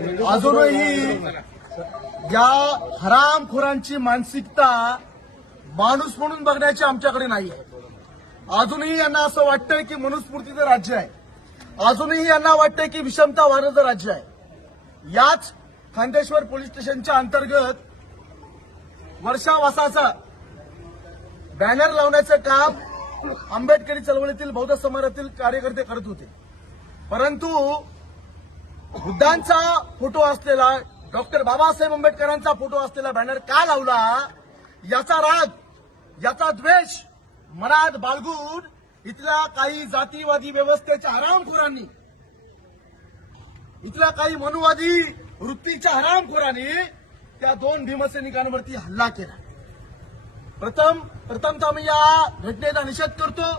अजूनही या हरामखोरांची मानसिकता माणूस म्हणून बघण्याची आमच्याकडे नाही आहे. अजूनही यांना असं वाटतंय की मनुस्फूर्तीचं राज्य आहे. अजूनही यांना वाटतंय की विषमता वारचं राज्य आहे. याच खांदेश्वर पोलीस स्टेशनच्या अंतर्गत वर्षावासाचा बॅनर लावण्याचं काम आंबेडकरी चळवळीतील बौद्ध समाजातील कार्यकर्ते करत होते. परंतु बुद्धांचा फोटो असलेला डॉक्टर बाबासाहेब आंबेडकरांचा फोटो असलेला बॅनर का लावला? याचा राग याचा द्वेष मनात बाळगून इथल्या काही जातीवादी व्यवस्थेच्या हरामखोरांनी इथल्या काही मनुवादी वृत्तीच्या हरामखोरांनी त्या दोन भीमसैनिकांवरती हल्ला केला. प्रथम प्रथमतः मी या घटनेचा निषेध करतो.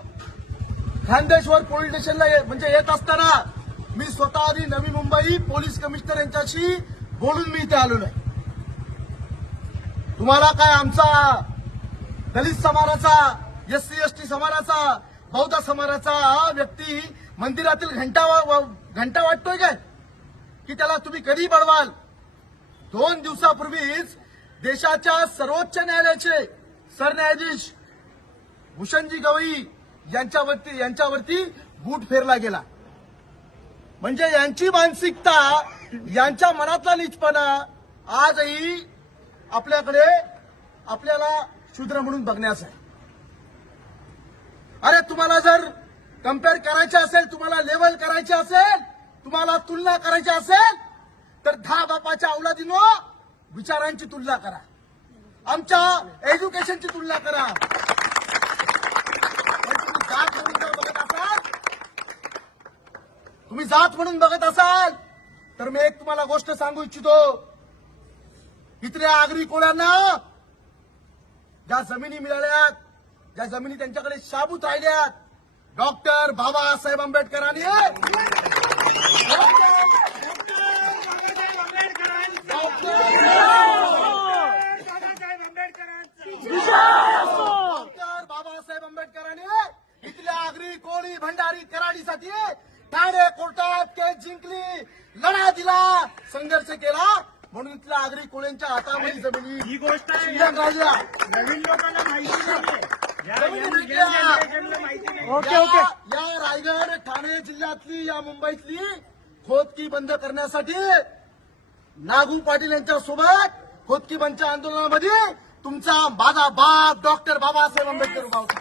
खानदेश्वर पोलीस स्टेशनला म्हणजे येत असताना मी स्वतः आधी नवी मुंबई पोलीस कमिशनर यांच्याशी बोलून मी इथे आलो नाही तुम्हाला काय आमचा दलित समाजाचा एससी एसटी एस टी समाजाचा बौद्ध समाजाचा हा व्यक्ती मंदिरातील घंटा वा- घंटा वाटतोय काय? की त्याला तुम्ही कधी बळवाल? दोन दिवसापूर्वीच देशाच्या सर्वोच्च न्यायालयाचे सरन्यायाधीश भूषणजी गवई यांच्यावरती यांच्यावरती बूट फेरला गेला. म्हणजे यांची मानसिकता यांच्या मनातला निचपणा आजही आपल्याकडे आपल्याला शूद्र म्हणून बघण्याचा आहे. अरे तुम्हाला जर कंपेअर करायचे असेल तुम्हाला लेवल करायचे असेल तुम्हाला तुलना करायची असेल तर दहा बापाच्या औलादीनो विचारांची तुलना करा. आमच्या एज्युकेशनची तुलना करा पण तुम्ही जात म्हणून जर बघत असाल तुम्ही जात म्हणून बघत असाल तर मी एक तुम्हाला गोष्ट सांगू इच्छितो. इथल्या आगरी कोळ्यांना ज्या जमिनी मिळाल्यात ज्या जमिनी त्यांच्याकडे शाबूत राहिल्यात डॉक्टर बाबासाहेब आंबेडकरांनी डॉक्टर बाबासाहेब आंबेडकरांनी इथल्या आगरी कोळी भंडारी कराडीसाठी ठाणे कोर्टात केस जिंकली लढा दिला संघर्ष केला. म्हणून इथल्या आगरी कोळ्यांच्या हातामध्ये जमिनी. ही गोष्ट आहे. शिल्लक राहिल्या नवीन लोकांना माहिती नाही ओके ओके. या रायगड ठाणे जिल्ह्यातली या मुंबईतली खोदकी बंद करण्यासाठी नागू पाटील यांच्या सोबत खोदकी बंदच्या आंदोलनामध्ये तुमचा माझा बाप डॉक्टर बाबासाहेब आंबेडकर उभा होता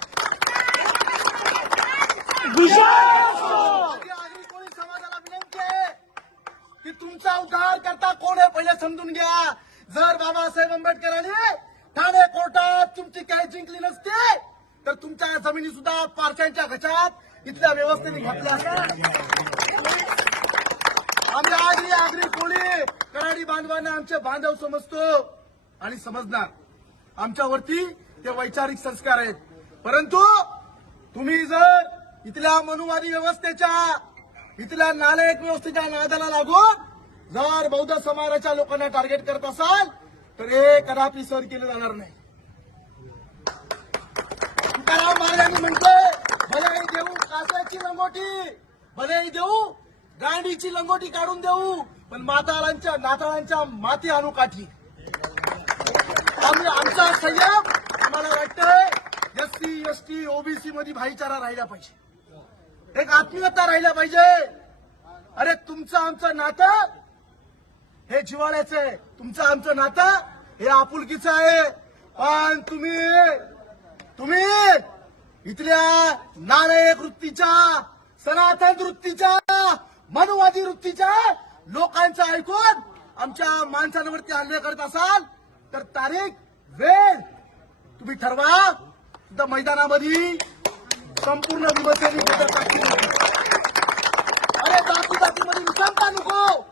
माझी आगरी कोळी समाजाला विनंती आहे की तुमचा उद्धार करता कोण आहे? पहिले समजून घ्या. जर बाबासाहेब आंबेडकरांनी ठाणे कोर्टात तुमची काही जिंकली नसते तर तुमच्या जमिनी सुद्धा पारशांच्या घशात इथल्या व्यवस्थेने घातल्या आम्ही आगरी आगरी कोळी कराडी बांधवांना आमचे बांधव समजतो आणि समजणार. आमच्यावरती ते वैचारिक संस्कार आहेत. परंतु तुम्ही जर इथल्या मनुवादी व्यवस्थेच्या इथल्या नालायक व्यवस्थेच्या नादाला लागून जर बौद्ध समाजाच्या लोकांना टार्गेट करत असाल तर हे कदापि सर केलं जाणार नाही. तुकाराम महाराजांनी म्हटलंय भलेही देऊ कासाची लंगोटी भलेही देऊ गांडीची लंगोटी काढून देऊ पण माताळांच्या नाताळांच्या माती आणू काठी. त्यामुळे आमचा संयम आम्हाला वाटतंय S C S T OBC मध्ये भाईचारा राहिला पाहिजे. एक आत्मीयता राहिला पाहिजे. अरे तुमचं आमचं नातं हे जिवाळ्याचं आहे. तुमचं आमचं नातं हे आपुलकीचं आहे. पण तुम्ही तुम्ही इथल्या नाणय वृत्तीच्या सनातन वृत्तीच्या मनुवादी वृत्तीच्या लोकांचं ऐकून आमच्या माणसांवरती हल्ले करत असाल तर तारीख वेळ तुम्ही ठरवा. त्या मैदानामध्ये संपूर्ण विमर्शनी अरे जाती जातीमध्ये विषमता नको.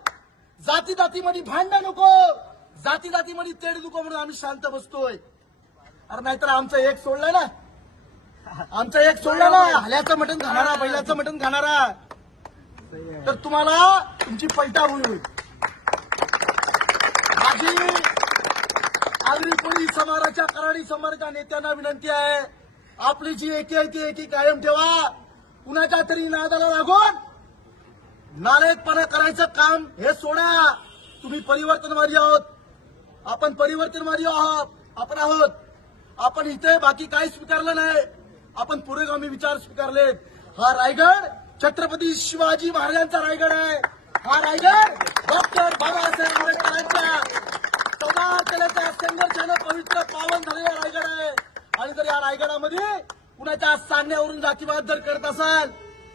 जाती जातीमध्ये भांडा नको. जाती जातीमध्ये तेढ नको म्हणून आम्ही शांत बसतोय. अरे नाहीतर आमचं एक सोडलं ना. आमचं एक सोडलं ना. हल्याचं मटण खाणारा बैलाचं मटण खाणारा. तर तुम्हाला तुमची पलटा होईल. माझी आगरी कोळी समाजाच्या कराडी समाजाच्या नेत्यांना विनंती आहे. आपली जी एकी आहे ती एकी कायम ठेवा. कुणाच्या तरी नादाला लागून नालायकपणा करायचं काम हे सोडा. तुम्ही परिवर्तनवादी आहोत. आपण परिवर्तनवादी आहोत. आपण आहोत. आपण इथे बाकी काही स्वीकारलं नाही. आपण पुरोगामी विचार स्वीकारलेत. हा रायगड छत्रपती शिवाजी महाराजांचा रायगड आहे. हा रायगड डॉक्टर बाबासाहेब आंबेडकरांच्या चौदा केल्याच्या संघर्षानं पवित्र पावन झालेला रायगड आहे. आणि जर या रायगडामध्ये कुणाच्या सांगण्यावरून जातीवाद जर करत असाल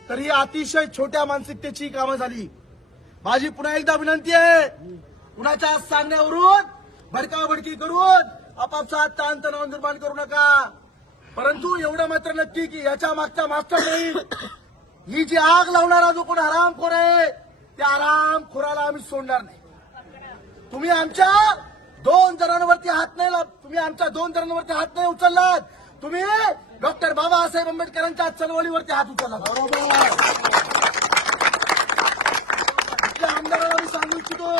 तर ही अतिशय छोट्या मानसिकतेची कामं झाली. माझी पुन्हा एकदा विनंती आहे कुणाच्या सांगण्यावरून भडकाभडकी करून आपापसात ताणतणाव निर्माण करू नका. परंतु एवढं मात्र नक्की की याच्या मागचा मास्टर नाही. ही जी आग लावणारा जो कोण हरामखोर आहे त्या आरामखोराला आम्ही सोडणार नाही. तुम्ही आमच्या दोन जणांवरती हात नाही तुम्ही आमच्या दोन जणांवरती हात नाही उचललात. तुम्ही डॉक्टर बाबासाहेब आंबेडकरांच्या चळवळीवरती हात उचलला बरोबर इथल्या आमदाराला मी सांगू इच्छितो.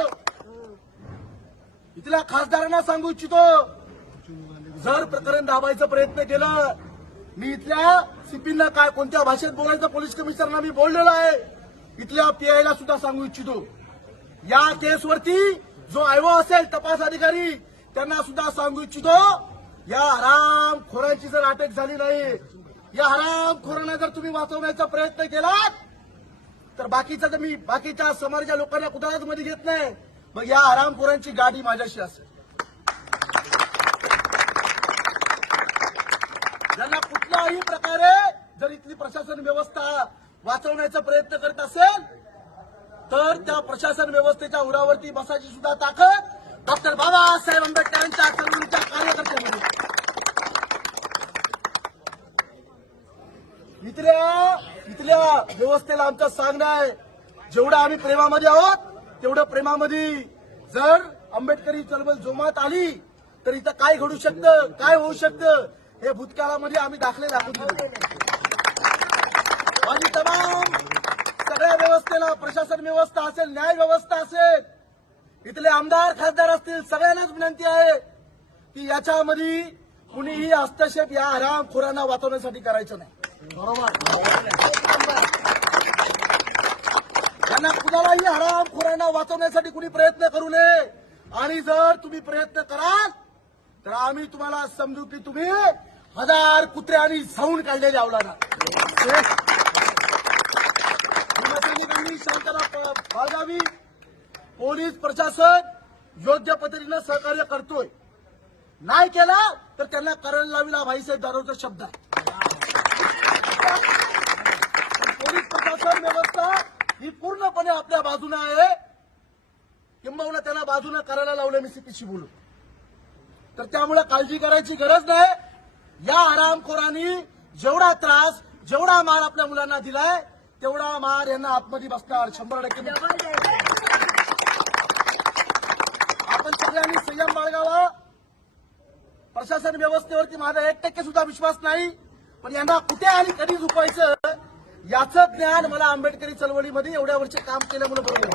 इथल्या खासदारांना सांगू इच्छितो. जर प्रकरण दाबायचा प्रयत्न केला मी इथल्या सीपींना काय कोणत्या भाषेत बोलायचं पोलीस कमिशनरना मी बोललेलो आहे. इथल्या पीआयला सुद्धा सांगू इच्छितो. या केसवरती जो आयवा असेल तपास अधिकारी त्यांना सुद्धा सांगू इच्छितो या हरामखोरांची जर अटक झाली नाही या हरामखोरांना जर तुम्ही वाचवण्याचा प्रयत्न केलात तर बाकीचा तर मी बाकीच्या समाजाच्या लोकांना कुठलाच मध्ये घेत नाही. मग या हरामखोरांची गाडी माझ्याशी असेल. ज्यांना कुठल्याही प्रकारे जर इथली प्रशासन व्यवस्था वाचवण्याचा प्रयत्न करत असेल तर त्या प्रशासन व्यवस्थेच्या उरावरती बसायची सुद्धा ताकद डॉक्टर बाबासाहेब आंबेडकरांच्या चळवळीच्या कार्यकर्त्यांमध्ये. इथल्या इथल्या व्यवस्थेला आमचं सांगणं आहे. जेवढं आम्ही प्रेमामध्ये आहोत तेवढं प्रेमामध्ये जर आंबेडकरी चळवळ जोमात आली तर इथं काय घडू शकतं काय होऊ शकतं हे भूतकाळामध्ये आम्ही दाखले दाखवून दिले आणि तमाम सगळ्या व्यवस्थेला प्रशासन व्यवस्था असेल न्याय व्यवस्था असेल. इथले आमदार खासदार असतील सगळ्यांनाच विनंती आहे की याच्यामध्ये कुणीही हस्तक्षेप या हरामखोरांना वाचवण्यासाठी करायचं नाही. त्यांना कुणालाही हरामखोरांना वाचवण्यासाठी कुणी प्रयत्न करू नये. आणि जर तुम्ही प्रयत्न कराल तर आम्ही तुम्हाला समजू की तुम्ही हजार कुत्र्यांनी आणि झाऊन काढलेले अवलादा शिवसैनिकांनी शांतता प- बाळगावी पोलीस प्रशासन योग्य पद्धतीनं सहकार्य करतोय. नाही केला तर त्यांना करण लाविला भाईसाहेब दारोचा शब्द आहे. पोलीस प्रशासन व्यवस्था ही पूर्णपणे आपल्या बाजूने आहे. किंबहुना त्यांना बाजूने करायला लावलं मी सीपीशी बोलू तर त्यामुळे काळजी करायची गरज नाही. या आरामखोरांनी जेवढा त्रास जेवढा माल आपल्या मुलांना दिलाय तेवढा मार यांना आतमध्ये बसणार? शंभर टक्के आपण सगळ्यांनी संयम बाळगावा. प्रशासन व्यवस्थेवरती माझा एक टक्के सुद्धा विश्वास नाही. पण यांना कुठे आणि कधी झुकवायचं याचं ज्ञान मला आंबेडकरी चळवळीमध्ये एवढ्या वर्ष काम केल्यामुळे बरोबर.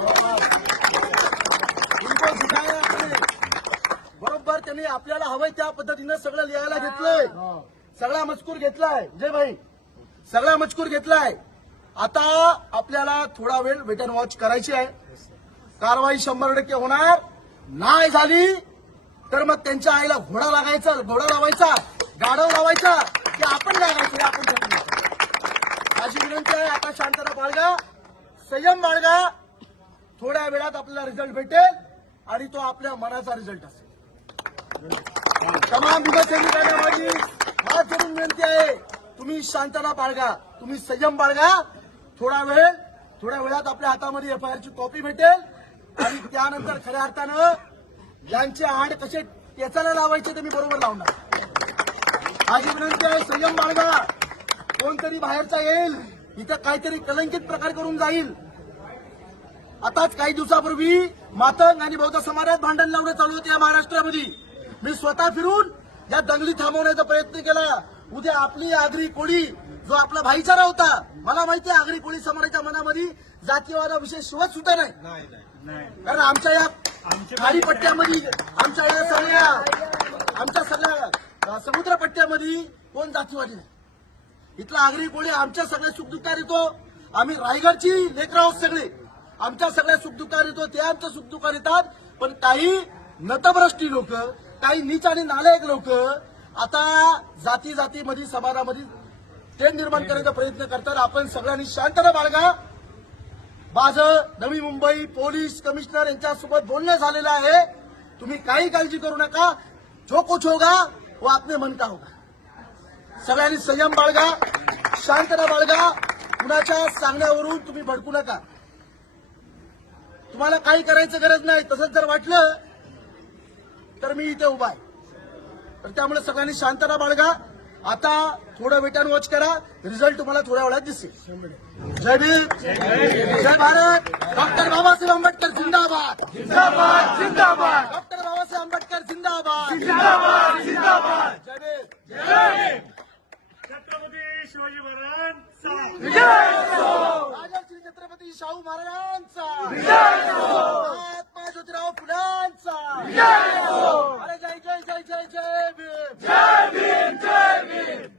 बरोबर त्यांनी आपल्याला हवंय त्या पद्धतीनं सगळं लिहायला घेतलंय. सगळा मजकूर घेतलाय. जय भाई सगळा मजकूर घेतलाय. आता आपल्याला थोडा वेळ वेट अँड वॉच करायची आहे. कारवाई शंभर टक्के होणार. नाही झाली तर मग त्यांच्या आईला घोडा लागायचा घोडा लावायचा गाढव लावायचा की आपण लागायचं हे आपण माझी विनंती आहे आता शांतता बाळगा संयम बाळगा थोड्या वेळात आपल्याला रिझल्ट भेटेल आणि तो आपल्या मनाचा रिझल्ट असेल. तमाम युवसैनिकांना माझी हात धरून विनंती आहे तुम्ही शांतता बाळगा तुम्ही संयम बाळगा थोडा वेळ थोड्या वेळात आपल्या हातामध्ये एफ आय आरची कॉपी भेटेल. आणि त्यानंतर खऱ्या अर्थानं यांचे आड कसे टेचायला लावायचे ते मी बरोबर लावणार. माझी विनंती आहे संयम बाळगा. कोणतरी बाहेरचा येईल इथं काहीतरी कलंकित प्रकार करून जाईल. आताच काही दिवसापूर्वी मातंग आणि बौद्ध समाजात भांडण लावणं चालू होते या महाराष्ट्रामध्ये. मी स्वतः फिरून या दंगली थांबवण्याचा प्रयत्न केला. उद्या आपली आगरी कोळी जो आपला भाईचारा होता मला माहिती आहे आगरी कोळी समाजाच्या मनामध्ये जातीयवादाविषयी शिवत सुद्धा नाही. नाही कारण आमच्या या खाडी पट्ट्यामध्ये आमच्या या सगळ्या आमच्या सगळ्या अ, समुद्र पट्ट्यामध्ये कोण जातीवादी नाही. इथला आगरी कोळी आमच्या सगळ्या सुखदुःखात येतो. आम्ही रायगडची लेकर आहोत सगळे. आमच्या सगळ्या सुखदुःखात येतो ते आमच्या सुखदुःखात येतात. पण काही नतभ्रष्टी लोक काही नीच आणि नालायक लोक आता जाती जातीमध्ये समाजामध्ये ते निर्माण करण्याचा प्रयत्न करतात. आपण सगळ्यांनी शांतता बाळगा. माझं नवी मुंबई पोलीस कमिशनर यांच्यासोबत बोलणं झालेलं आहे. तुम्ही काही काळजी करू नका. जो कुछ होगा वो आपने मन का होगा. सगळ्यांनी संयम बाळगा शांतता बाळगा. कुणाच्या सांगण्यावरून तुम्ही भडकू नका. तुम्हाला काही करायचं गरज नाही. तसंच जर वाटलं तर मी इथे उभा आहे. तर त्यामुळे सगळ्यांनी शांतता बाळगा. आता थोडं वेट अँड वॉच करा. रिझल्ट तुम्हाला थोड्या वेळात दिसेल. जय भीम. जय भारत. डॉक्टर बाबासाहेब आंबेडकर जिंदाबाद. जिंदाबाद जिंदाबाद. डॉक्टर बाबासाहेब आंबेडकर जिंदाबाद. जिंदाबाद जिंदाबाद. जय भीम. छत्रपती शिवाजी राजर्षी छत्रपती शाहू महाराजांचा. महात्मा ज्योतिराव फुलांचा Jai Jai Jai Bhim! Jai Bhim! Jai Bhim!